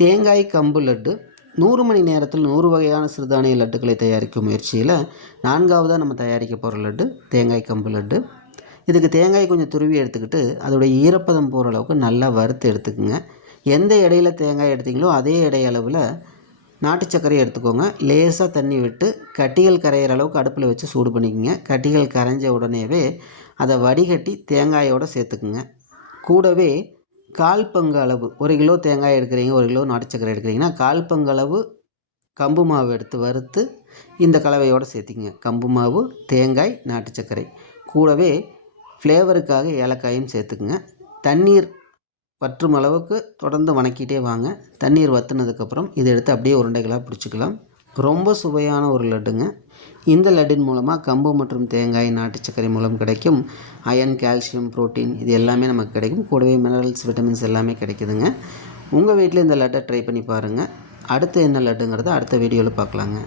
தேங்காய் கம்பு லட்டு 100 மணி நேரத்தில் 100 வகையான சிறுதானிய லட்டுக்களை தயாரிக்கும் முயற்சியில் 4வதாக நம்ம தயாரிக்க போகிற லட்டு தேங்காய் கம்பு லட்டு. இதுக்கு தேங்காய் கொஞ்சம் துருவி எடுத்துக்கிட்டு அதோடைய ஈரப்பதம் போகிற அளவுக்கு நல்லா வறுத்து எடுத்துக்குங்க. எந்த எடையில் தேங்காய் எடுத்தீங்களோ அதே எடை அளவில் நாட்டு சர்க்கரை எடுத்துக்கோங்க. லேசாக தண்ணி விட்டு கட்டிகள் கரையிற அளவுக்கு அடுப்பில் வச்சு சூடு பண்ணிக்கோங்க. கட்டிகள் கரைஞ்ச உடனேவே அதை வடிகட்டி தேங்காயோடு சேர்த்துக்குங்க. கூடவே 1/4 பங்கு அளவு, 1 கிலோ தேங்காய் எடுக்கிறீங்க, 1 கிலோ நாட்டு சர்க்கரை எடுக்கிறீங்கன்னா 1/4 பங்கு அளவு கம்பு மாவு எடுத்து வறுத்து இந்த கலவையோடு சேர்த்திக்கங்க. கம்பு மாவு, தேங்காய், நாட்டு சர்க்கரை, கூடவே ஃப்ளேவருக்காக ஏலக்காயும் சேர்த்துக்குங்க. தண்ணீர் வற்றும் அளவுக்கு தொடர்ந்து வணக்கிட்டே வாங்க. தண்ணீர் வற்றினதுக்கப்புறம் இதை எடுத்து அப்படியே உருண்டைகளாக பிடிச்சிக்கலாம். ரொம்ப சுவையான ஒரு லட்டுங்க. இந்த லட்டின் மூலமாக கம்பு மற்றும் தேங்காய், நாட்டு சர்க்கரை மூலம் கிடைக்கும் அயன், கால்சியம், புரோட்டீன் இது எல்லாமே நமக்கு கிடைக்கும். கூடவே மினரல்ஸ், விட்டமின்ஸ் எல்லாமே கிடைக்குதுங்க. உங்கள் வீட்டில் இந்த லட்டை ட்ரை பண்ணி பாருங்கள். அடுத்து என்ன லட்டுங்கிறத அடுத்த வீடியோவில் பார்க்கலாங்க.